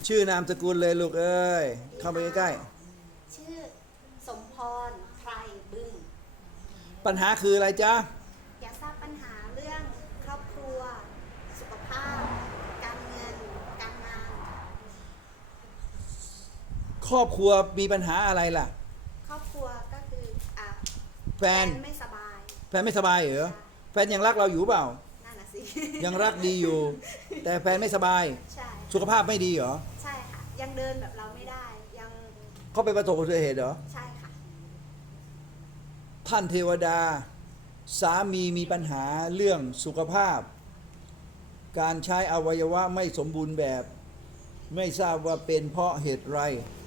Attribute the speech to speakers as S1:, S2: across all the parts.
S1: ชื่อนามสกุลเลยลูกเอ้ยเข้าไปใกล้
S2: ชื่อสมพรไพรบึง
S1: ๆปัญหาคืออะไรจ๊ะ
S2: อยากทราบปัญหาเรื่องครอบครัวสุขภาพการเงินการงาน
S1: ครอบครัวมีปัญหาอะไรล่ะ
S2: ครอบครัวก็คือ
S1: แฟน
S2: ไม่สบาย
S1: แฟนไม่สบายเหรอแฟนยังรักเราอยู่เปล่า
S2: นั่นน่ะสิ
S1: ยังรักดีอยู่ แต่แฟนไม่สบาย
S2: ใช่
S1: สุขภาพไม่ดีเหรอ
S2: ใช่ค่ะยังเดินแบบเราไม่ได้ยัง
S1: เขาไปประสบอุบัติเหตุเหรอ
S2: ใช่ค่ะ
S1: ท่านเทวดาสามีมีปัญหาเรื่องสุขภาพการใช้อวัยวะไม่สมบูรณ์แบบไม่ทราบว่าเป็นเพราะเหตุไร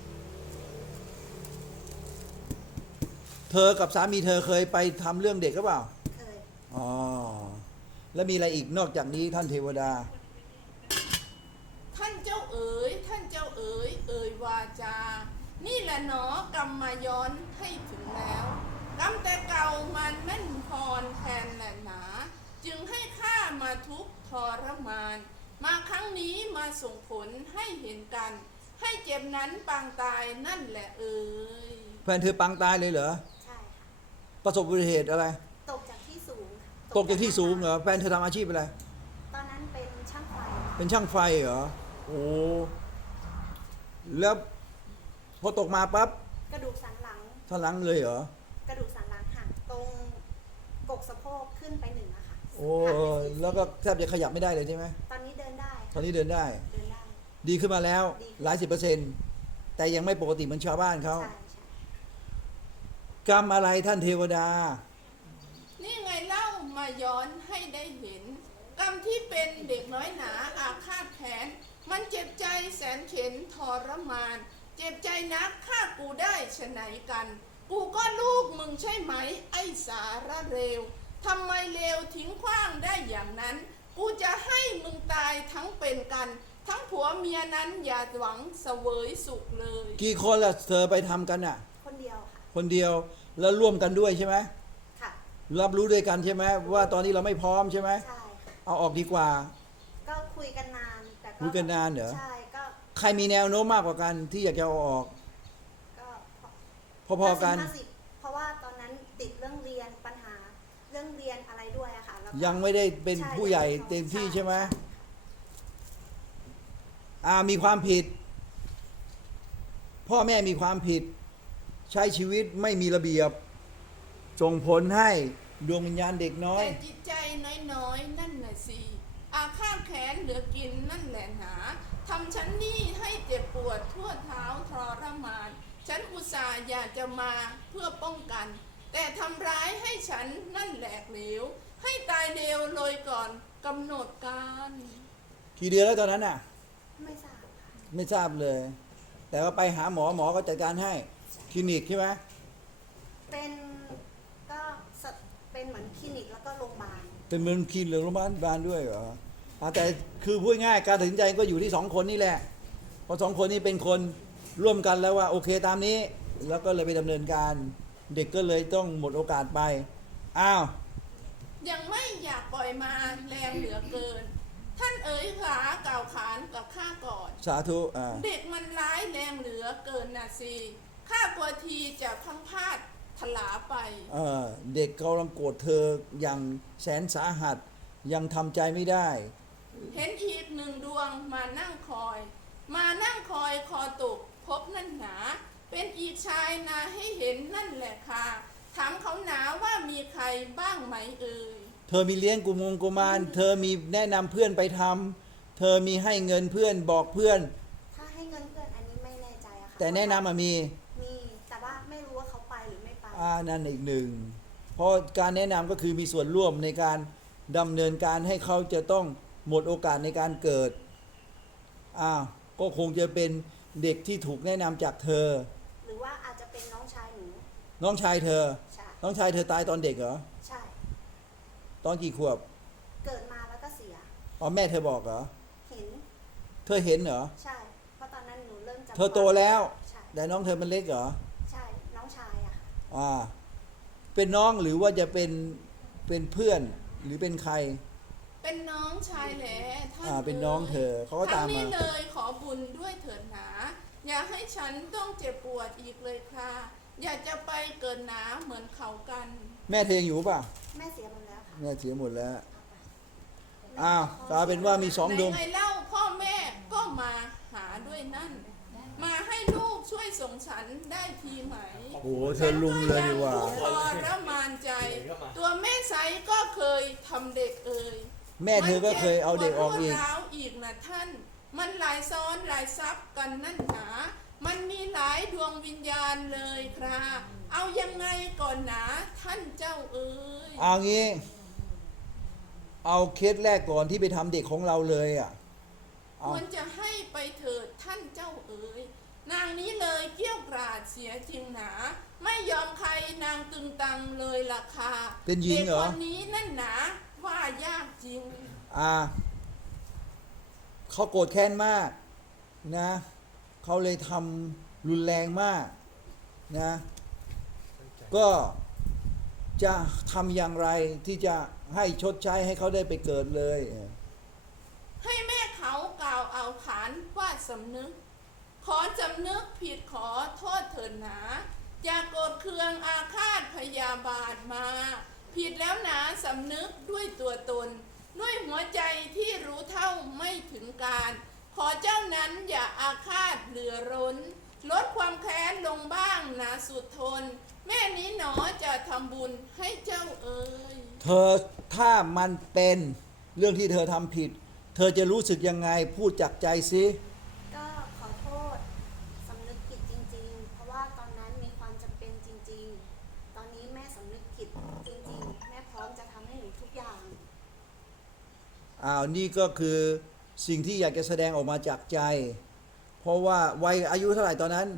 S1: เธอกับสามีเธอเคยไปทำเรื่องเด็กหรือเปล่า
S2: เคย
S1: อ๋อแล้วมีอะไรอีกนอกจากนี้ท่านเทวดา
S3: ท่านเจ้าเอ๋ยท่านเจ้าเอ๋ยเอ่ยวาจานี่แหละหนอกรรมมาย้อนให้ถึงแล้วกรรมแต่เก่ามันแม่นพรแทนแหละหนาจึงให้ข้ามาทุกข์ทรมานมาครั้งนี้มาส่งผลให้เห็นกัน ให้เจ็บนั้นปางตายนั่นแหละเอ๋ย
S1: แฟนเธอปังตายเลยเหรอ
S2: ใช่ค่ะ
S1: ประสบอุบัติเหตุอะไร
S2: ตกจากที่สูง
S1: ตกจากที่สูงเหรอแฟนเธอทำอาชีพอะไร
S2: ตอนนั้นเป็นช่างไฟ
S1: เป็นช่างไฟเหรอโอ้แล้วพอตกมาปั๊บ
S2: กระดูกสันหลัง
S1: ท่อนหลังเลยเหรอก
S2: ระดูกสันหลังหักตรงกกสะโพกขึ้นไปหนึ่งอะค่ะ
S1: โอ้แล้วก็แทบจะขยับไม่ได้เลยใช่ไหม
S2: ตอนนี้เดินได้
S1: ตอนนี้เดินได้ดีขึ้นมาแล้วหลาย10%แต่ยังไม่ปกติเหมือนชาวบ้านเขา
S2: ใช่
S1: กรรมอะไรท่านเทวดา
S3: นี่ไงเล่ามาย้อนให้ได้เห็นกรรมที่เป็นเด็กน้อยหนาอาฆาตแค้นมันเจ็บใจแสนเข็นทรมานเจ็บใจนักฆ่ากูได้ฉะไหนกันกูก็ลูกมึงใช่ไหมไอ้สารเลวทำไมเลวทิ้งขว้างได้อย่างนั้นกูจะให้มึงตายทั้งเป็นกันทั้งผัวเมียนั้นอย่าหวังเสวยสุขเลย
S1: กี่คนล่ะเธอไปทำกันอ่ะ
S2: คนเดียวค่ะ
S1: คนเดียวแล้วร่วมกันด้วยใช่ไหม
S2: ค่ะ
S1: รับรู้ด้วยกันใช่ไหมว่าตอนนี้เราไม่พร้อมใช่ไหม
S2: ใช่
S1: เอาออกดีกว่า
S2: ก็คุยกันนานแต่ก็
S1: คุยกันนานเหรอ
S2: ใช่ก็
S1: ใครมีแนวโน้มมากกว่ากันที่อยากจะเอาออก
S2: ก็
S1: พอๆกัน
S2: เพราะว่าตอนนั้นติดเรื่องเรียนปัญหาเรื่องเรียนอะไรด้วยอะค่ะ
S1: ยังไม่ได้เป็นผู้ใหญ่เต็มที่ใช่ไหมมีความผิดพ่อแม่มีความผิดใช้ชีวิตไม่มีระเบียบส่งผลให้ดวงวิญญาณเด็กน้อย
S3: แต่จิตใจน้อยๆนั่นแหละสิอาฆาตแค้นเหลือกินนั่นแหละหนาทำฉันนี่ให้เจ็บปวดทั่วเท้าทรมานฉันอุตส่าห์อยากจะมาเพื่อป้องกันแต่ทำร้ายให้ฉันนั่นแหลกเหลวให้ตายเร็วเลยก่อนกำหนดการ
S1: กี่เดือนแล้วตอนนั้นน่ะ
S2: ไม่ทราบค่ะ
S1: ไม่ทราบเลยแต่ว่าไปหาหมอหมอก็จัดการให้คลินิกใช่ไหม
S2: เป็นก็เป็นเหมือนคลินิกแล้วก็โรงพยาบาล
S1: เป็นเมืองคลินิกหรือโรงพยาบาลด้วยเหรอแต่คือพูดง่ายการตัดสินใจก็อยู่ที่2คนนี่แหละเพราะ2คนนี้เป็นคนร่วมกันแล้วว่าโอเคตามนี้แล้วก็เลยไปดำเนินการเด็กก็เลยต้องหมดโอกาสไป
S3: ยังไม่อยากปล่อยมาแรงเหลือเกินท่านเอ๋ยขากล่าวขานกับข้าก่อน
S1: สาธุ
S3: เด็กมันร้ายแรงเหลือเกินนะสิข้ากลัวทีจะพังพลาดถลาไป
S1: เด็กกำลังโกรธเธออย่างแสนสาหัสยังทำใจไม่ได้
S3: เห็นอีก1 ดวงมานั่งคอยคอตกพบนั่นหนาเป็นอีกชายนาให้เห็นนั่นแหละค่ะถามเขาหนาว่ามีใครบ้างไหมเอ่ย
S1: เธอมีเลี้ยงกุมารเธอมีแนะนำเพื่อนไปทำเธอมีให้เงินเพื่อนบอกเพื่อน
S2: ถ้าให้เงินเพื่อนอันนี้ไม่แน่ใจอะค่ะ
S1: แต่แนะนำมี
S2: แต่ว่าไม่รู้ว่าเขาไปหรือไม่ไป
S1: นั่นอีกหนึ่งเพราะการแนะนำก็คือมีส่วนร่วมในการดำเนินการให้เขาจะต้องหมดโอกาสในการเกิดก็คงจะเป็นเด็กที่ถูกแนะนำจากเธอ
S2: หรือว่าอาจจะเป็นน้องชายหนู
S1: น้องชายเธอ
S2: ใช่
S1: น้องชายเธอตายตอนเด็กเหรอ
S2: ใช่
S1: ตอนกี่ขวบ
S2: เกิดมาแล้วก็เสีย
S1: แม่เธอบอกเหรอ
S2: เห็น
S1: เธอเห็นเหรอ
S2: ใช่เพราะตอนนั้นหนูเริ่มจำ
S1: เธอโตแล้วแต่น้องเธอมันเล็กเหรอ
S2: ใช่น้องชาย
S1: เป็นน้องหรือว่าจะเป็นเพื่อนหรือเป็นใคร
S3: เป็นน้องชายแหละท่าน
S1: เป็นน้องเธอเขาก็
S3: ทั้
S1: ตาง ม
S3: นี้
S1: มา
S3: เลยขอบุญด้วยเถิดหนา อย่าให้ฉันต้องเจ็บปวดอีกเลยค่ะ อยากจะไปเกิดหนาเหมือนเขากัน
S1: แม่เธอยังอยู่ป่ะ
S2: แม่เสียหมดแล้วค่ะ
S1: แม่เสียหมดแล้วอ้าวกลายเป็นว่ามี2 ดวง
S3: ในไงเล่าพ่อแม่ก็มาหาด้วยนั่น มาให้ลูกช่วยส่งฉันได้ทีไหม
S1: โอ้โหเธอลุมเลยดีกว่า
S3: ฉันก็ยังทรมานใจ ตัวแม่ไซก็เคยทำเด็กเอ่ย
S1: แม่เธอก็เคยเอาเด็กออกอีก
S3: มันเจ็บปวดรวดร้าวอีกนะท่าน มันหลายซ้อนหลายซับกันนั่นหนา มันมีหลายดวงวิญญาณเลยครับ เอายังไงก่อนหนาท่านเจ้าเอ๋ย
S1: เอางี้ เอาเคสแรกก่อนที่ไปทำเด็กของเราเลยอ่ะ
S3: ค
S1: เอา
S3: วรจะให้ไปเถิดท่านเจ้าเอ๋ย นางนี้เลยเกี้ยวกราดเสียจริงหนา ไม่ยอมใครนางตึงตังเลยราคา
S1: เป็นหญิงเหรอ
S3: ด็กคนนี้นั่นหนาว่ายากจริง
S1: เขาโกรธแค้นมากนะเขาเลยทำรุนแรงมากนะ ก็จะทำอย่างไรที่จะให้ชดใช้ให้เขาได้ไปเกิดเลย
S3: ให้แม่เขากล่าวเอาขานว่าสำนึก ขอสำนึกผิดขอโทษเถิดหนา อย่าโกรธเคืองอาฆาตพยาบาทมา ผิดแล้วหนาสำนึกด้วยตัวตน ด้วยหัวใจที่รู้เท่าไม่ถึงการ ขอเจ้านั้นอย่าอาฆาตเหลือร้น ลดความแค้นลงบ้างหนาสุดทน แม่นี้หนอจะทำบุญให้เจ้าเอ๋ย
S1: เธอถ้ามันเป็นเรื่องที่เธอทำผิด เธอจะรู้สึกยังไงพูดจากใจสิ
S2: ก็ขอโทษสำนึกผิดจริงๆ เพราะว่าตอนนั้นมีความจำเป็นจริงๆ ตอนนี้แม่สำนึกผิดจริงๆ แม่พร้อมจะทำให้หนูทุกอย่าง
S1: นี่ก็คือสิ่งที่อยากจะแสดงออกมาจากใจ เพราะว่าวัยอายุเท่าไหร่ตอนนั้น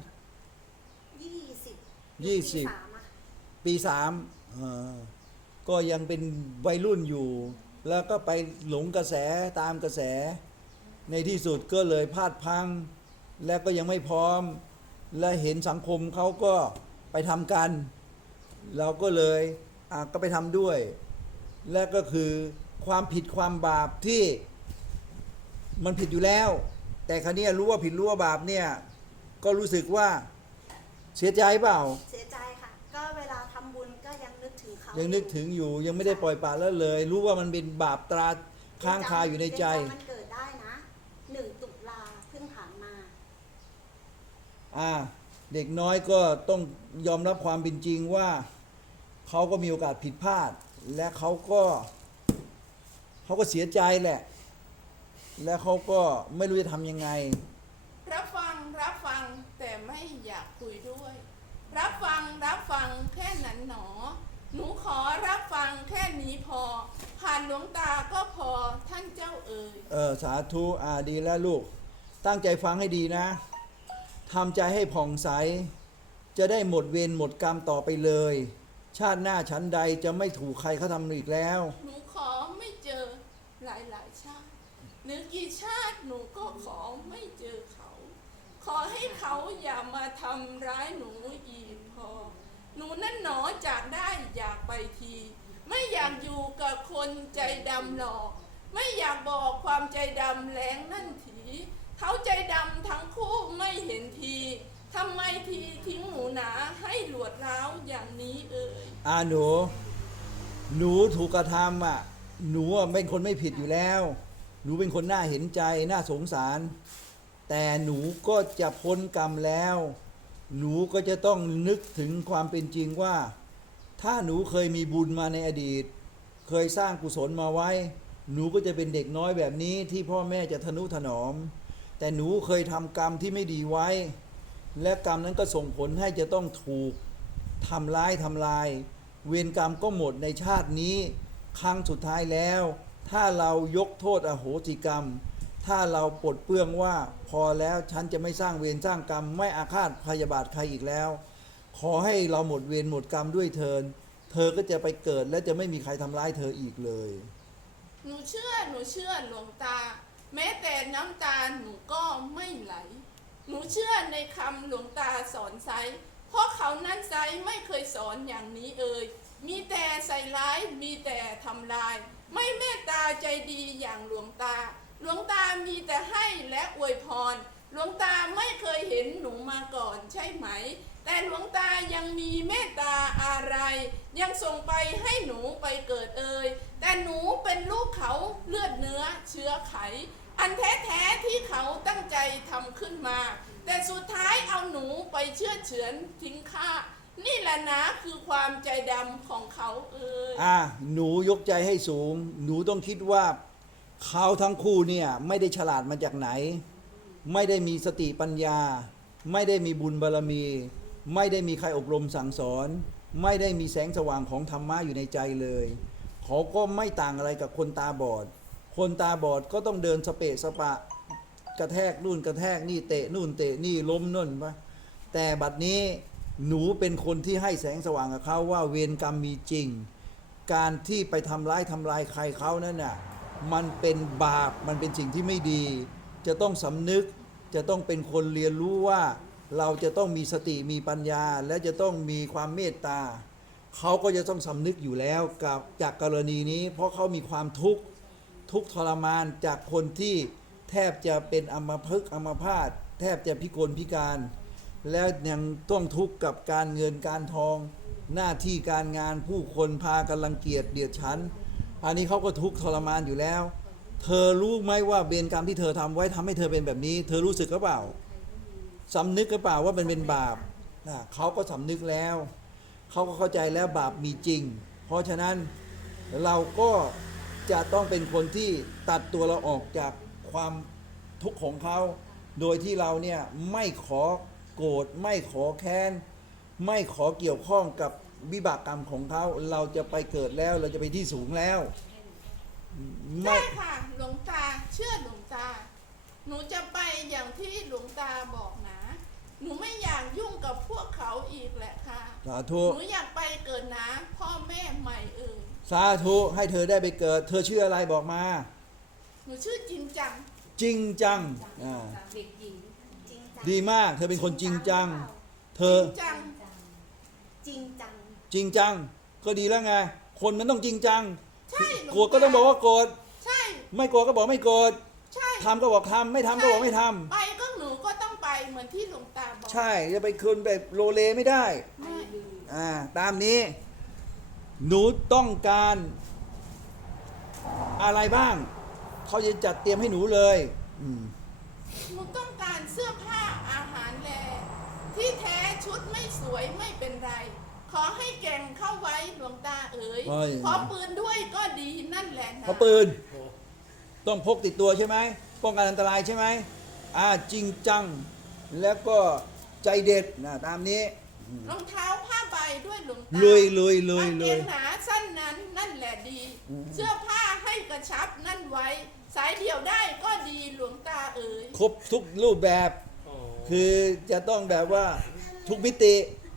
S2: 20
S1: 20
S2: ปี3อะ
S1: ปีก็ยังเป็นวัยรุ่นอยู่ แล้วก็ไปหลงกระแสตามกระแส ในที่สุดก็เลยพลาดพลัง และก็ยังไม่พร้อม และเห็นสังคมเขาก็ไปทำกัน เราก็เลยก็ไปทำด้วย และก็คือความผิดความบาปที่มันผิดอยู่แล้ว แต่ครั้นี้รู้ว่าผิดรู้ว่าบาปเนี่ยก็รู้สึกว่าเสียใจเปล่า
S2: เสียใจค่ะ ก็เวลาทำบุญก็ยังนึกถึงเขา
S1: ยังนึกถึงอยู่ยังไม่ได้ปล่อยปละละเลย รู้ว่ามันเป็นบาปตราค้างคาอยู่ในใจ
S2: เดือนจำมันเกิดได้นะ1 ตุลาเพิ่งผ่านมา
S1: เด็กน้อยก็ต้องยอมรับความเป็นจริงว่าเขาก็มีโอกาสผิดพลาด และเขาก็เสียใจแหละ และเขาก็ไม่รู้จะทำยังไง
S3: รับฟังแต่ไม่อยากคุยด้วย รับฟังแค่นั้นหนอ หนูขอรับฟังแค่นี้พอ ผ่านหลวงตาก็พอท่านเจ้าเอ๋ย
S1: สาธุดีแล้วลูก ตั้งใจฟังให้ดีนะทำใจให้ผ่องใส จะได้หมดเวรหมดกรรมต่อไปเลย ชาติหน้าชั้นใดจะไม่ถูกใครเขาทำอีกแล้ว
S3: หนูขอไม่เจอหลายชาติหรือกี่ชาติหนูก็ขอไม่เจอเขา ขอให้เขาอย่ามาทำร้ายหนูอีกพอ หนูนั่นหนอจากได้อยากไปที ไม่อยากอยู่กับคนใจดำหลอก ไม่อยากบอกความใจดำแรงนั่นทีเขาใจดำทั้งคู่ไม่เห็นทีทำไมทีทิ้งหนูหนาให้หลวดร้าวอย่างนี้เอ่ย
S1: หนูถูกกระทำหนูเป็นคนไม่ผิดอยู่แล้ว หนูเป็นคนน่าเห็นใจน่าสงสาร แต่หนูก็จะพ้นกรรมแล้ว หนูก็จะต้องนึกถึงความเป็นจริงว่า ถ้าหนูเคยมีบุญมาในอดีต เคยสร้างกุศลมาไว้ หนูก็จะเป็นเด็กน้อยแบบนี้ที่พ่อแม่จะทนุถนอม แต่หนูเคยทำกรรมที่ไม่ดีไว้ และกรรมนั้นก็ส่งผลให้จะต้องถูกทำร้ายทำลาย เวรกรรมก็หมดในชาตินี้ครั้งสุดท้ายแล้ว ถ้าเรายกโทษอโหสิกรรม ถ้าเราปลดเปลื้องว่าพอแล้วฉันจะไม่สร้างเวรสร้างกรรมไม่อาฆาตพยาบาทใครอีกแล้ว ขอให้เราหมดเวรหมดกรรมด้วยเถิดเธอก็จะไปเกิดและจะไม่มีใครทำร้ายเธออีกเลย
S3: หนูเชื่อหลวงตา แม้แต่น้ำตาหนูก็ไม่ไหล หนูเชื่อในคำหลวงตาสอนไซเพราะเขานั้นไซไม่เคยสอนอย่างนี้เอ่ยมีแต่ใส่ร้ายมีแต่ทำลาย ไม่เมตตาใจดีอย่างหลวงตา หลวงตามีแต่ให้และอวยพร หลวงตาไม่เคยเห็นหนูมาก่อนใช่ไหม แต่หลวงตายังมีเมตตาอะไร ยังส่งไปให้หนูไปเกิดแต่หนูเป็นลูกเขาเลือดเนื้อเชื้อไข อันแท้ๆที่เขาตั้งใจทำขึ้นมา แต่สุดท้ายเอาหนูไปเชื่อเฉือนทิ้งค่า นี่แหละนะคือความใจดำของเขา
S1: หนูยกใจให้สูง หนูต้องคิดว่าเขาทั้งคู่เนี่ยไม่ได้ฉลาดมาจากไหน ไม่ได้มีสติปัญญา ไม่ได้มีบุญบารมี ไม่ได้มีใครอบรมสั่งสอน ไม่ได้มีแสงสว่างของธรรมะอยู่ในใจเลยเขาก็ไม่ต่างอะไรกับคนตาบอด คนตาบอดก็ต้องเดินสเปะสปะกระแทกนู่นกระแทกนี่เตะนู่นเตะนี่ล้มนู่นวะแต่บัดนี้หนูเป็นคนที่ให้แสงสว่างกับเขาว่าเวรกรรมมีจริง การที่ไปทำร้ายทำลายใครเขานั่นน่ะมันเป็นบาปมันเป็นสิ่งที่ไม่ดี จะต้องสำนึกจะต้องเป็นคนเรียนรู้ว่าเราจะต้องมีสติมีปัญญาและจะต้องมีความเมตตาเขาก็จะต้องสำนึกอยู่แล้วกับจากกรณีนี้ เพราะเขามีความทุกข์ทรมานจากคนที่แทบจะเป็นอัมพฤกษ์อัมพาตแทบจะพิกลพิการ แล้วยังต้องทุกข์กับการเงินการทอง หน้าที่การงานผู้คนพากันรังเกียจเดียดฉันอันนี้เขาก็ทุกข์ทรมานอยู่แล้ว เธอรู้ไหมว่าเวรกรรมที่เธอทำไว้ทำให้เธอเป็นแบบนี้ เธอรู้สึกหรือเปล่าสำนึกหรือเปล่าว่ามันเป็นบาปเขาก็สำนึกแล้วเขาก็เข้าใจแล้วบาปมีจริง เพราะฉะนั้นเราก็จะต้องเป็นคนที่ตัดตัวเราออกจากความทุกข์ของเขาโดยที่เราเนี่ยไม่ขอโกรธไม่ขอแค้นไม่ขอเกี่ยวข้องกับวิบากกรรมของเขาเราจะไปเกิดแล้วเราจะไปที่สูงแล้ว
S3: ใช่ค่ะหลวงตาเชื่อหลวงตาหนูจะไปอย่างที่หลวงตาบอกนะหนูไม่อยากยุ่งกับพวกเขาอีกแหละค่ะ
S1: สาธุ
S3: หนูอยากไปเกิดนะพ่อแม่ใหม่
S1: สาธุให้เธอได้ไปเกิดเธอชื่ออะไรบอกมา
S3: หนูชื่อจริงจัง
S1: จริงจัง
S2: เด็กหญิง
S1: ดีมากเธอเป็นคนจริงจังเธอ
S2: จริงจัง
S1: จริงจังก็ดีแล้วไงคนมันต้องจริงจัง
S3: ใช่
S1: โกรธก็ต้องบอกว่าโกรธ
S3: ใช่
S1: ไม่โกรธก็บอกไม่โกรธ
S3: ใช่
S1: ทำก็บอกทำไม่ทำก็บอกไม่ทำ
S3: ไปก็หนูก็ต้องไปเหมือนที่หลวงตาบอก
S1: ใช่จะไปคืนแบบโลเลไม่ได้ตามนี้หนูต้องการอะไรบ้างเขาจะจัดเตรียมให้หนูเลย
S3: หนูต้องการเสื้อผ้าอาหารแลที่แท้ชุดไม่สวยไม่เป็นไรขอให้แก่งเข้าไว้หลวงตาขอปืนด้วยก็ดีนั่นแหละนะ
S1: ขอปืนต้องพกติดตัวใช่ไหมป้องกันอันตรายใช่ไหมจริงจังแล้วก็ใจเด็ดนะตามนี้
S3: รองเท้าผ้าใบด้วยหลวงตา
S1: ลุย
S3: เกงหนาสั้นนั้นนั่นแหละดีเสื้อผ้าให้กระชับนั่นไว้สายเดี่ยวได้ก็ดีหลวงตา
S1: ครบทุกรูปแบบคือจะต้องแบบว่าทุกมิติ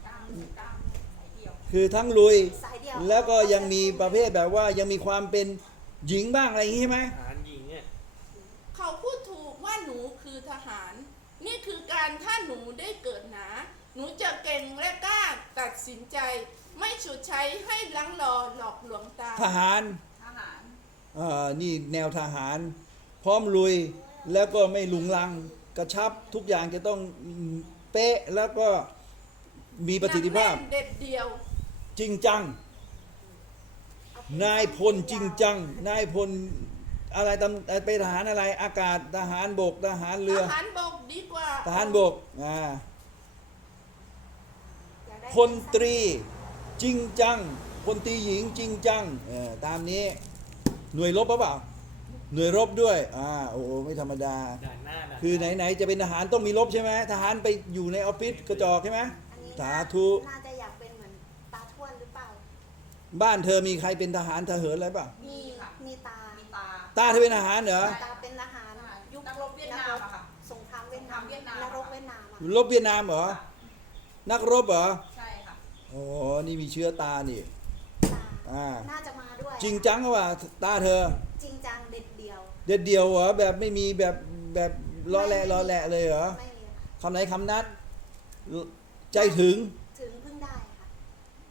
S1: คือทั้งลุยแล้วก็ยังมีประเภทแบบว่ายังมีความเป็นหญิงบ้างอะไรอย่างนี้ใช่ไหม
S3: เขาพูดถูกว่าหนูคือทหารนี่คือการถ้าหนูได้เกิดหนาหนูจะเก่งและกล้าตัดสินใจไม่ฉุดใช้ให้ลังหลอกหลวงตา
S1: ทหารนี่แนวทหารพร้อมลุยแล้วก็ไม่หลุงลังกระชับทุกอย่างจะต้องเป๊ะแล้วก็มีประสิทธิภาพ
S3: เด็ดเดียว
S1: จริงจังนายพลจริงจังนายพลอะไรไปทหารอะไรอากาศทหารบกทหารเรือ
S3: ทหารบกดีกว่า
S1: ทหารบกพลตรีจริงจังพลตรีหญิงจริงจังตามนี้หน่วยรบเปล่าหน่วยรบด้วยโอ้ไม่ธรรมดาคือไหนจะเป็นทหารต้องมีรบใช่ไหมทหารไปอยู่ในออฟฟิศกระจอกใช่ไหมสาธุ
S2: น่าจะอยากเป็นเหมือนตาทวนหรือเปล่า
S1: บ้านเธอมีใครเป็นทหารทหารอะไรเปล่า
S2: มีตา
S1: เธอเป็นทหารเหรอ
S2: ตาเป็นทหารยุคนักรบเวียดนามค่ะสงครามเวียดนามนักรบเวียดนาม
S1: รบเวียดนามเหรอนักรบเหรอ
S2: ใช่ค่ะ
S1: อ๋อนี่มีเชื้อตานี่
S2: น่าจะมาด้วย
S1: จริงจังว่าตาเธอ
S2: จริงจังเด็ดเดียว
S1: เหรอแบบไม่มีแบบล้อแหละเลยเหรอคำไหนคำนัดใจถึง
S2: เพิ่งได้ค่ะ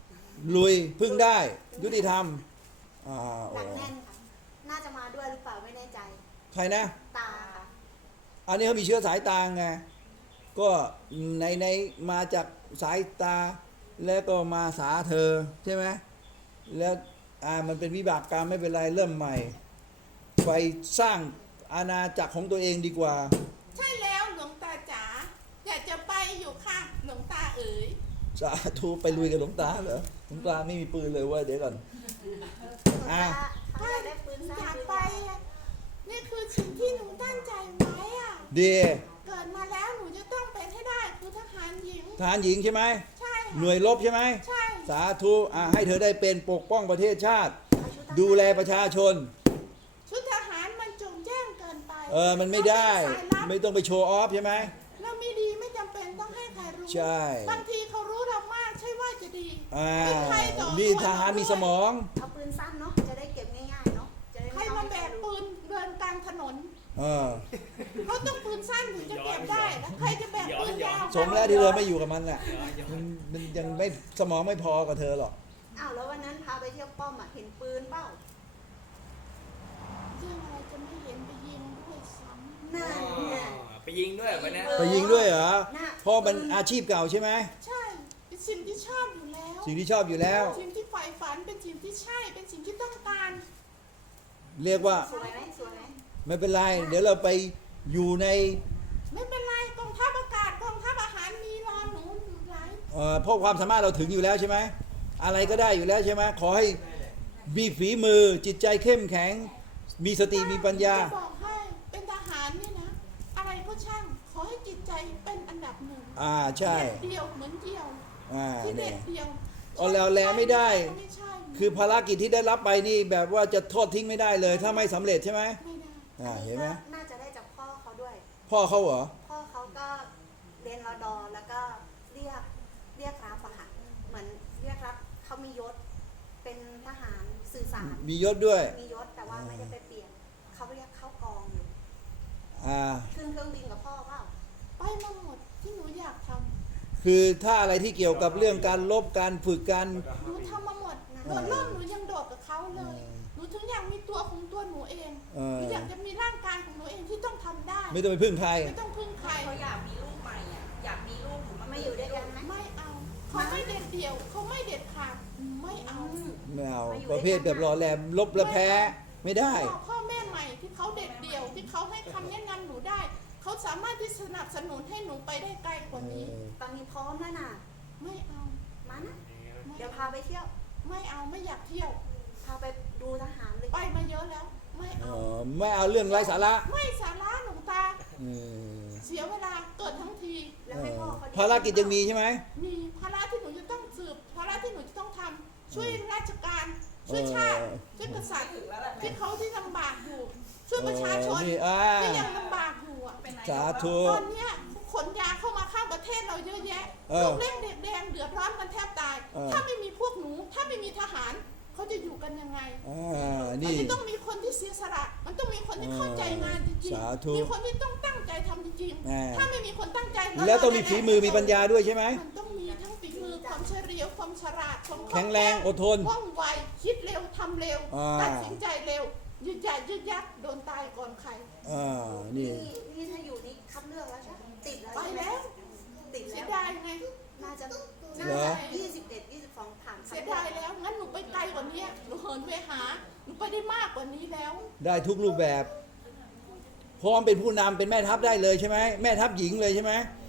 S1: ลุยพึ่งได้ยุติธรรม
S2: หนักแน่นค่ะ น่าจะมาด้วยหรือเปล่าไม่แน่ใจ
S1: ใครนะ
S2: ตาค่ะ
S1: อันนี้เขามีเชื้อสายตาไงก็ในมาจากสายตาแล้วก็มาสาเธอใช่ไหมแล้วมันเป็นวิบากกรรมไม่เป็นไรเริ่มใหม่ไปสร้างอาณาจักรของตัวเองดีกว่า
S3: ใช่แล้วหลวงตาจ๋าอยากจะไปอยู่ค่ะหลวงตาเอ๋ย
S1: สาธุไปลุยกับหลวงตาเหรอหลวงตาไม่มีปืนเลยเว่าเดี๋ยวก่อน อ่ะ
S2: ถ้าได้ปืนสั้น
S3: อยาก
S2: ปืน
S3: ไป
S2: ยาว
S3: อะนี่คือสิ่งที่หนูตั้งใจไว้อะ
S1: ดี
S3: เกิดมาแล้วหนูจะต้องเป็นให้ได้คือทหารหญิง
S1: ทหารหญิงใช่ไหม
S3: ใช่
S1: หน่วยรบใช่ไหม
S3: ใช่
S1: สาธุให้เธอได้เป็นปกป้องประเทศชาติ ดูแลประชาชน
S3: ชุดทหารมันจงแจ้งเกินไป
S1: มันไม่ได้
S3: เราเป็นสายลับ
S1: ไม่ต้องไปโชว์ออฟใช่ไหม
S3: เราไม่ดีไม่จำเป็นต้องให้ใครรู้
S1: ใช่
S3: บางทีเขารู้เรามากใช่ว่าจะดี
S1: อ่า
S3: เป็นใครต่อ
S1: นี่ทหารมีสมอง
S2: เอาปืนสั้นเนาะ จะได้เก็บง่ายๆเนาะ จะได้
S3: ใคร
S2: ไม่ต้อง
S3: มา
S2: ให้
S3: แบ
S2: ใคร
S3: ก
S2: รู้
S3: ปืนเดินกลางถนน
S1: เออ
S3: เขาต้องปืนสั้นถึงจะเก็บได้แล้วใครจะแบกปืนยาว
S1: สมแล้วที่เราไม่อยู่กับมันน่ะมันยังไม่สมองไม่พอกับเธอหรอก
S2: อ้าวแล้ววันนั้นพาไปเที่ยวป้อมอ่ะ เห็นปืนเปล่า
S3: เรื่องอะไรจะไม่เห็นไปยิงด้วยซ้ำ
S2: นั่นไง
S4: ไปยิงด้วยวันนี้
S1: ไปยิงด้วยเหรอ
S2: น่ะ
S1: เพราะมันอาชีพเก่าใช่ไหม
S3: ใช่เป็นสิ่งที่ชอบอยู่แล้ว
S1: สิ่งที่ชอบอยู่แล้ว
S3: สิ่งที่ใฝ่ฝันเป็นสิ่งที่ใช่เป็นสิ่งที่ต้องการ
S1: เรียกว่า
S2: สวยไหมสวยไหม
S1: ไม่เป็นไร เดี๋ยวเราไปอยู่ใน
S3: ไม่เป็นไรกองทัพอากาศกองทัพอาหารมีรอหนูอยู่หลาย
S1: เพราะความสามารถเราถึงอยู่แล้วใช่ไหมอะไรก็ได้อยู่แล้วใช่ไหมขอให้มีฝีมือจิตใจเข้มแข็ง มีสติมีปัญญา
S3: จะบอกให้เป็นทหารเนี่ยนะ อะไรก็ช่างขอให้จิตใจเป็นอันดับหนึ่ง
S1: ใช่
S3: เด็ดเดียวเหมือนเดียว ที่เด็
S1: เนี่ย
S3: ดเดียว
S1: เอาแล้วแลไม่ได้
S3: ไม่ใช่
S1: คือภารกิจที่ได้รับไปนี่แบบว่าจะทอดทิ้งไม่ได้เลย ถ้าไม่สำเร็จใช่ไหม
S3: ไม่ได้
S1: เห็นไหม
S2: ก็น่าจะได้จากพ่อเขาด้วย
S1: พ่อเขาเหรอ
S2: พ่อเขาก็เรียนรอดอแล้วก็เรียกรับอะค่ะเหมือนเรียกรับเขามียศ เป็นทหารสื่อสาร
S1: มียศด้วย
S2: มียศแต่ว่าไม่ได้ไปเปลี่ยน เขาเรียกเข้ากองอยู่
S1: อ่า
S2: ขึ้นเครื่องบินกับพ่อเปล่า
S3: ไปมาหมดที่หนูอยากท
S1: คือถ้าอะไรที่เกี่ยวกับเรื่องการลบการฝึกการ
S3: ำหนูทำมาหมดโดดร่มหนูยังโดดกับเขาเลย หนูถึงอยากมีตัวของตัวหนูเองหนูอยากจะมีร่างกายของหนูเองที่ต้องทำได้
S1: ไม่ต้องไปพึ่งใคร
S3: ไม่ต้องพึ่งใคร
S5: เขาอยากมีลูกใหม่อ่ะ อยากมีลูกหนู
S2: ไม่อยู่ด้วยกันไหม
S3: ไม่เอาเขาไม่เด็ดเดี่ยวเขาไม่เด็ดขาดไม่เอา
S1: ไม่เอาประเภทแบบรอแรมลบและแพ้ไม่ได้
S3: พ่อแม่ใหม่ที่เขาเด็ดเดี่ยวที่เขาให้คำแนะนำหนูได้เขาสามารถที่สนับสนุนให้หนูไปได้ไกลกว่านี้
S2: ตอนนี้พร้อมแล้วน่ะ
S3: ไม่เอา
S2: มานะ
S3: ไม่
S2: เดี๋ยวพาไปเที่ยว
S3: ไม่เอาไม่อยากเที่ยว
S2: พาไปดูทหารเลย
S3: ไปมาเยอะแล้ว ไม่เอา
S1: ไม่เอาเรื่องไร้สาระ
S3: ไม่สาระหลวงตา
S1: เออ
S3: เสียเวลาเกิดทั้งที
S2: แล้วให้พ่อเขา
S1: ภารกิจยังมีใช่ไหม
S3: มีภาระที่หนูจะต้องสืบภาระที่หนูจะต้องทำช่วยราชการ ช่วยชาติช่วยกษัตริย์ที่เขาที่ลำบากอยู่ ช่วยประชาชน
S1: นี่
S3: ที่ยังลำบากอยู่อ่ะ
S1: สาธุ
S3: ตอนเนี้ยขนยาเข้ามาข้างประเทศเราเยอะแยะ
S1: เออ
S3: ลูกเล็กเด็กแดงเดือดร้อนกันแทบตาย
S1: เออ
S3: ถ้าไม่มีพวกหนู ถ้าไม่มีทหาร เขาจะอยู่กันยังไง มัน
S1: นี่
S3: จะต้องมีคนที่เสียสละ มันต้องมีคนที่เข้าใจงานจริง
S1: สาธุ
S3: ๆ มีคนที่ต้องตั้งใจทำจริง
S1: แน่
S3: ๆ ถ้าไม่มีคนตั้งใจ
S1: แล้วต้องมีฝีมือมีปัญญาด้วยใช่ไหม
S3: มันต้องมีทั้งฝีมือความเฉลียวความฉลาดความคล่อ
S1: แข็งแรงอดทน
S3: ว่องไวคิดเร็วทำเร็ว
S1: อ่า
S3: ตัดสินใจเร็วยืดหยัดยืดยัดโดนตายก่อนใคร
S1: นี่
S2: นี่ถ้าอยู่นี่คัดเลือกแล้วใช่ไหมติดแล้ว
S3: ไป
S2: ใช่ไหม
S3: แล้ว
S2: ติด
S3: เสี
S2: แล้
S3: ยว ดายไง
S2: น่าจะ
S1: เหรอ
S2: 21 22ผ่าน
S3: เสียดายแล้ว งั้นหนูไปไกลกว่านี้หนูเหินไปหา หนูไปได้มากกว่านี้แล้ว
S1: ได้ทุกรูปแบบ พร้อมเป็นผู้นำเป็นแม่ทัพได้เลยใช่ไหมแม่ทัพหญิงเลยใช่ไหม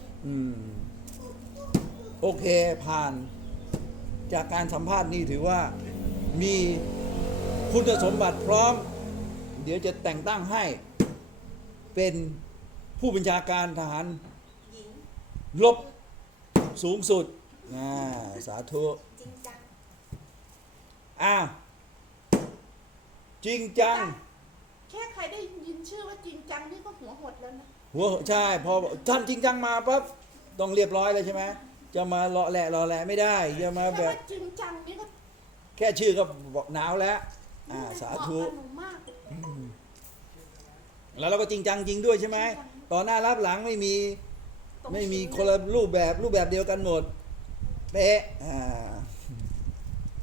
S1: โอเคผ่าน จากการสัมภาษณ์นี่ถือว่ามีคุณสมบัติพร้อม เดี๋ยวจะแต่งตั้งให้เป็นผู้บัญชาการทหาร
S2: หญิง
S1: รบสูงสุดสาธุ
S2: จริงจัง
S1: จริงจัง
S3: แค่ใครได้ยินชื่อว่าจริงจังนี่ก็หัวหดแล้วนะ
S1: หัวใช่พอท่านจริงจังมาปั๊บต้องเรียบร้อยเลยใช่ไหมจะมาเลาะแหละไม่ได้จะมา
S3: แค่
S1: แบบ
S3: ว่าจริงจังนี่ก็
S1: แค่ชื่อก็บอกหนาวแล้วสาธุ
S3: เหมาะกับหนูมาก
S1: แล้วเราก็จริงจังจริงด้วยใช่ไหมต่อหน้ารับหลังไม่มีคนละรูปแบบเดียวกันหมดเป๊ะ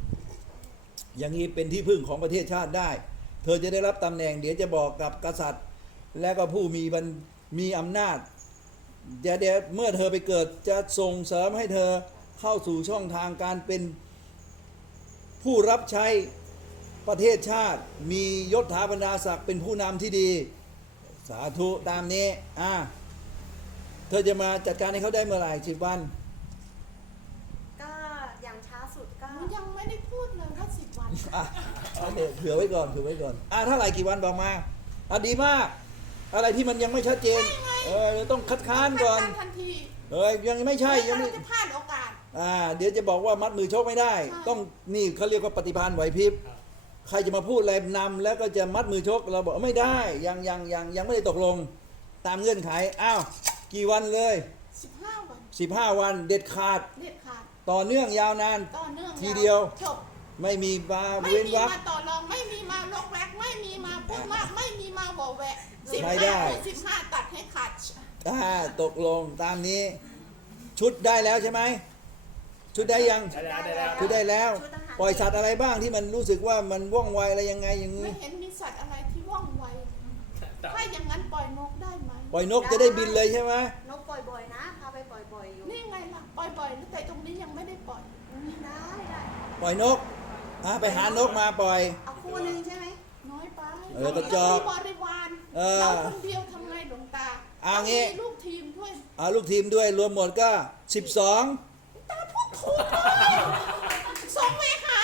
S1: อย่างนี้เป็นที่พึ่งของประเทศชาติได้ เธอจะได้รับตำแหน่ง เดี๋ยวจะบอกกับกษัตริย์ และก็ผู้มีอำนาจเดี๋ยวเมื่อเธอไปเกิดจะส่งเสริมให้เธอเข้าสู่ช่องทางการเป็นผู้รับใช้ประเทศชาติ มียศถาบรรดาศักดิ์เป็นผู้นำที่ดี สาธุตามนี้เธอจะมาจัดการให้เขาได้เมื่อไหร่10 วัน
S2: ก็อย่างช้าสุดก็
S3: หนูยังไม่ได้พูดเลยว่า10 วัน
S1: โอเคเผื่อไว้ก่อนเท่าไหร่กี่วันบอกมาดีมาก อะไรที่มันยังไม่ชัดเจนเราต้องคัดค้านก่อน
S3: คัดค้านทันที
S1: ยังไม่ใช่ยังไม่
S3: เราจะพลาดโอกาส
S1: เดี๋ยวจะบอกว่ามัดมือชกไม่ได้
S3: ใช่
S1: ต้องนี่เขาเรียกว่าปฏิภาณไหวพริบใครจะมาพูดอะไรนำแล้วก็จะมัดมือชกเราบอกไม่ได้ยังไม่ได้ตกลงตามเงื่อนไขกี่วันเลย
S3: 15 วัน
S1: 15 วันเด็ดขาด
S3: เด็ดขาด
S1: ต่อเนื่องยาวนาน
S3: ต่อเนื่อง
S1: ทีเดียว
S3: จบ
S1: ไม่มีมา
S3: ไม่
S1: เว้น
S3: มี
S1: วรรค
S3: มาต่อรองไม่มีมาลกแวกไม่มีมาพูดมากไม่มีมาบอกแวะ
S1: ไม่ได้
S3: 15ตัดให้ขาด
S1: ตกลงตามนี้ ชุดได้แล้วใช่ไหมชุดได้ยัง
S5: ได้แล้ว
S1: ชุดได้แล้ว
S2: ชุดทหาร
S1: ปล่อยสัตว์อะไรบ้างที่มันรู้สึกว่ามันว่องไวอะไรยังไงอย่างนี้
S3: ไม่เห็นมีสัตว์อะไรที่ว่องไวถ้าอย่างนั้นปล่อยนกได้ไหม
S1: ปล่อยนกจะได้บินเลยใช่ไหม
S2: นกปล่อยบ่อยนะพาไปปล่อยบ่อยอยู่
S3: นี่ไงล่ะปล่อยบ่อยแต่ตรงนี้ยังไม่ได้ปล่อย
S2: ได้
S1: ปล่อยนกไปหานกมาปล่อย
S2: เอาคู่หนึ่งใช่ไหม
S3: น้อยไป
S1: กระจอก
S3: มีบริวาร
S1: เรา
S3: เราคนเดียวทำไงหลวงตา
S1: งี้
S3: ต้องมีลูกทีมด้วย
S1: ลูกทีมด้วยรวมหมดก็ 12
S3: ตาพูดถูกเลยสองเวหา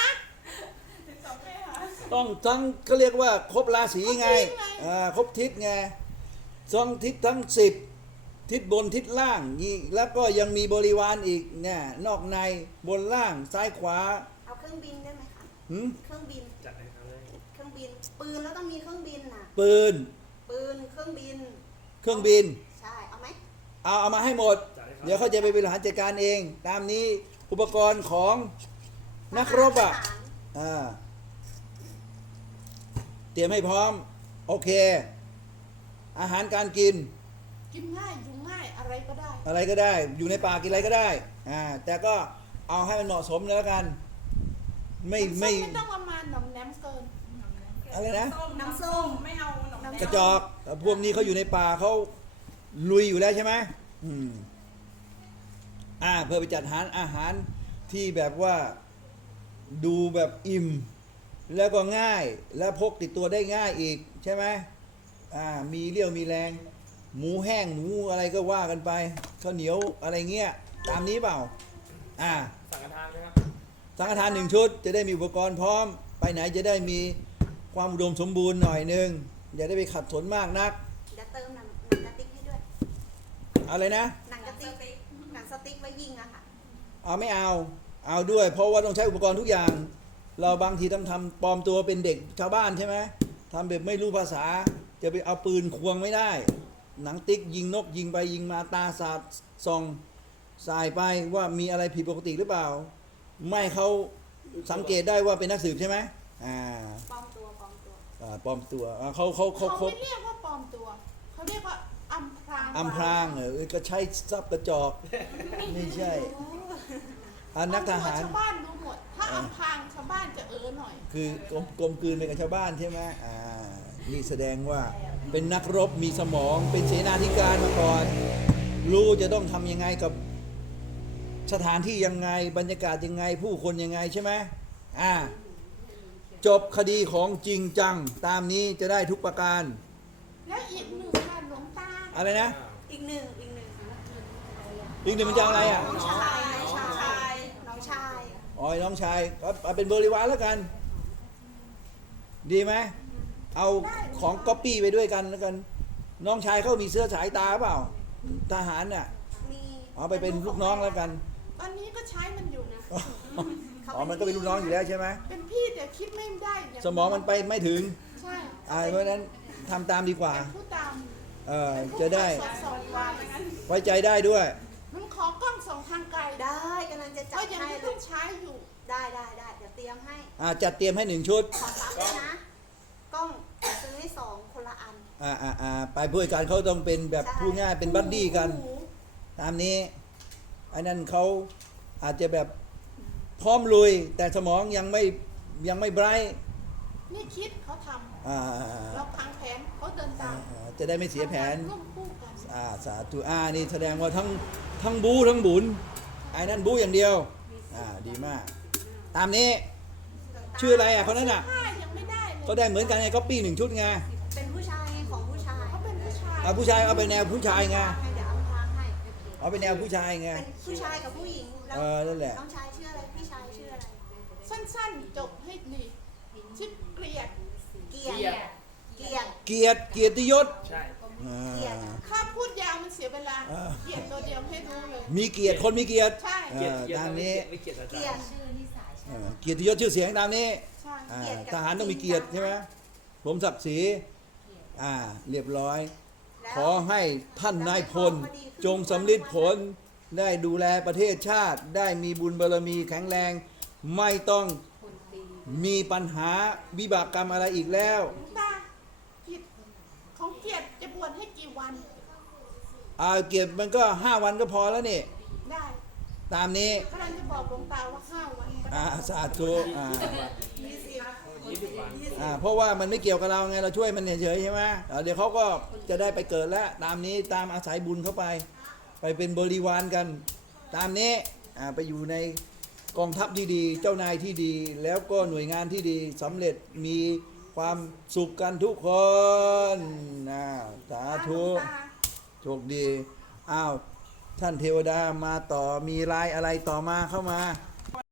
S1: ต้องทั้งเขาเรียกว่าครบราศีไง
S3: ครบทิศไง
S1: ครบทิศไง2 ทิศทั้ง10 ทิศบนทิศล่างนี่แล้วก็ยังมีบริวารอีกเนี่ยนอกในบนล่างซ้ายขวา
S2: เอาเครื่องบินได้ไหมคะ
S1: หืม
S2: เครื่องบิน
S5: จัดให้เขาเลย
S2: เครื่องบิน ปืนแล้วต้องมีเครื่องบินน่ะ
S1: ปืน
S2: ปืน เครื่องบิน
S1: เครื่องบิน
S2: ใช่ เอาไหม
S1: เอามาให้หมด
S5: จัดให้เขา
S1: เดี๋ยวเขาจะไปบริหารจัดการเอง ตามนี้อุปกรณ์ของนักรบ
S2: ทหาร
S1: เตรียมให้พร้อม โอเค อาหารการกิน
S3: กินง่ายอยู่ง่ายอะไรก็ได้
S1: อะไรก็ได้ อยู่ในป่ากินอะไรก็ได้ แต่ก็เอาให้มันเหมาะสมแล้วกัน ไม่
S3: ไม่ต้องประมาณหน่อมแนมเกิน
S1: อะไรนะ
S2: น้ำส้ม
S5: ไม่เอาหนมแดง
S1: กระจอกพวกนี้เขาอยู่ในป่าเขาลุยอยู่แล้วใช่ไหมเพื่อไปจัดหาอาหารที่แบบว่าดูแบบอิ่ม แล้วก็ง่ายและพกติดตัวได้ง่ายอีกใช่ไหมมีเรี่ยวมีแรง หมูแห้งหมูอะไรก็ว่ากันไปข้าวเหนียวอะไรเงี้ยตามนี้เปล่า
S5: สังฆทานไหมครับ
S1: สังฆทาน1 ชุดจะได้มีอุปกรณ์พร้อม ไปไหนจะได้มีความอุดมสมบูรณ์หน่อยนึงอย่าได้ไปขัดสนมากนัก
S2: เดี๋ยวเติมหนังกระติกให้ด้วย
S1: อะไรนะ
S2: หนังกระติกหนังสติ๊กไว้ยิงอะค่ะ
S1: ไม่เอาด้วย เพราะว่าต้องใช้อุปกรณ์ทุกอย่าง เราบางทีต้องทำปลอมตัวเป็นเด็กชาวบ้านใช่ไหมทำแบบไม่รู้ภาษาจะไปเอาปืนควงไม่ได้ หนังติ๊กยิงนกยิงไปยิงมาตาสาดส่องสายไปว่ามีอะไรผิดปกติหรือเปล่า ไม่เขาสังเกตได้ว่าเป็นนักสืบใช่ไหม
S2: ปลอมตัว
S1: ปลอมตัวเขา
S3: เขาไม่เรียกว่าปลอมตัว เขาเรียกว่าอำพราง
S1: อำพรางก็ใช้ทรัพย์กระจอกไม่ใช่นักทหาร
S3: ชาวบ้านรู้หมด ถ้าอำพรางชาวบ้านจะหน่อย
S1: คือกลมกลืนไปกับชาวบ้านใช่ไหมนี่แสดงว่าเป็นนักรบมีสมองเป็นเสนาธิการมาก่อน รู้จะต้องทำยังไงกับสถานที่ยังไงบรรยากาศยังไงผู้คนยังไงใช่ไหมจบคดีของจริงจังตามนี้จะได้ทุกประการ
S3: แล้วอีกหนึ่งค่ะหลวงตา
S1: อะไรนะ
S2: อีกหนึ่ง
S1: อีกหนึ่งมันจะอะไร
S2: น้องชายน้องชาย
S1: น้องชายเอาเป็นบริวารแล้วกัน ดีไหมเอาของก๊อปปี้ไปด้วยกันแล้วกัน น้องชายเขามีเสื้อสายตาเปล่าทหารน่ะ
S2: มี
S1: เอาไปเป็นลูกน้องแล้วกัน
S3: ตอนนี้ก็ใช้มันอยู่นะ
S1: มันก็เป็นลูกน้องอยู่แล้วใช่ไหม
S3: เป็นพี่แต่คิดไม่ได้ย่าง
S1: สมองมันไปไม่ถึง
S3: ใช่
S1: เพราะฉะนั้นทำตามดีกว่า
S3: เป็นผู้ตาม
S1: จะได้
S3: สองวัน
S1: ไว้ใจได้ด้วย
S3: มันขอกล้องส่องทางไกล
S2: ได้กำลังจะจั
S3: ก็
S2: ด
S3: ยัง
S2: ให้
S3: ไม่
S2: เล
S3: ต้อย งใช้อยู่
S2: ได้เดี๋ยวเตรียมให้
S1: จัดเตรียมให้1 ชุด
S2: ขอซับด้วยนะ กล้องซื้อให้2 คนละอัน
S1: ไปเพื่อการเขาต้องเป็นแบบ
S2: ใช่
S1: พูดง่ายเป็นบัดดี้กัน
S2: หู
S1: ตามนี้ไอ้นั่นเขาอาจจะแบบพร้อมลุย แต่สมองยังยังไม่ไบรท์
S3: นี่คิดเขาท
S1: อ่า
S3: ำเราพังแผนเขาเดินตาม
S1: จะได้ไม่เสียแผน
S3: ร่วมคู่กัน
S1: สาธุนี่แสดงว่าทั้งบูทั้งบุญไอ้นั่นบูอย่างเดียวดีมาก ตามนี้ชื่ออะไรคนนั้นอ่ะ
S3: ผ้ายังไม่ได้เลย
S1: ก็ได้เหมือนกันไงก็ปี้หนึ่งชุดไง
S2: เป็นผู้ชายของผู้ชาย
S3: เขาเป็นผู้ชาย
S1: เอาผู้ชายเอาไปแนวผู้ชายไง
S2: เดี๋ยวเอาทางให้
S1: เอาไปแนวผู้ชายไง
S2: เป็นผู้ชายกับผู้หญิงแล้ว
S1: นั่นแหละ
S2: น้องชายชื่ออะไรพี่ชายชื่ออะไร
S3: สั้นๆจบให้ดีชื่อเกลียด
S2: เกียรติเกียรติ
S1: เกียรติยศ
S5: ใช่
S3: ถ้าพูดยาวมันเสียเวลา
S1: อ่า
S3: เกลียดตัวเดียวให้รู้เลย
S1: มีเกียรติคนมีเกียรติ
S3: ใช่
S5: เกียรติ
S1: ตามนี้
S5: ไม่เกียรติอาจาร
S2: เกียร
S5: ย์
S2: ติ
S1: เกียรติยศชื่อเสียงตามนี้
S3: ใช่
S1: ทหารต้องมีเกียรติใช่ไหมผมศักดิ์ศรีเรียบร้อย
S2: แล้ว
S1: ขอให้ท่านนายพลจงสำลิดผลได้ดูแลประเทศชาติ ได้มีบุญบารมีแข็งแรง ไม่ต้องมีปัญหาวิบากกรรมอะไรอีกแล้ว
S3: ตาผิดของเกลียดจะบวชให้กี่วัน
S1: เกียรติมันก็5 วันก็พอแล้วนี่
S3: ได้
S1: ตามนี้
S3: กำลังจะบอกหลวงตาว่า5 วันก็ได้
S1: สาธุ
S5: 20 วัน
S1: เพราะว่ามันไม่เกี่ยวกับเราไงเราช่วยมันเฉยๆใช่ไหมเดี๋ยวเขาก็จะได้ไปเกิดแล้วตามนี้ตามอาศัยบุญเข้าไป ไปเป็นบริวารกัน ตามนี้ไปอยู่ในกองทัพที่ดี เจ้านายที่ดี แล้วก็หน่วยงานที่ดีสำเร็จมีความสุขกันทุกคนสาธุ
S3: หลวงตา
S1: โชคดีท่านเทวดามาต่อมีลายอะไรต่อมาเข้ามา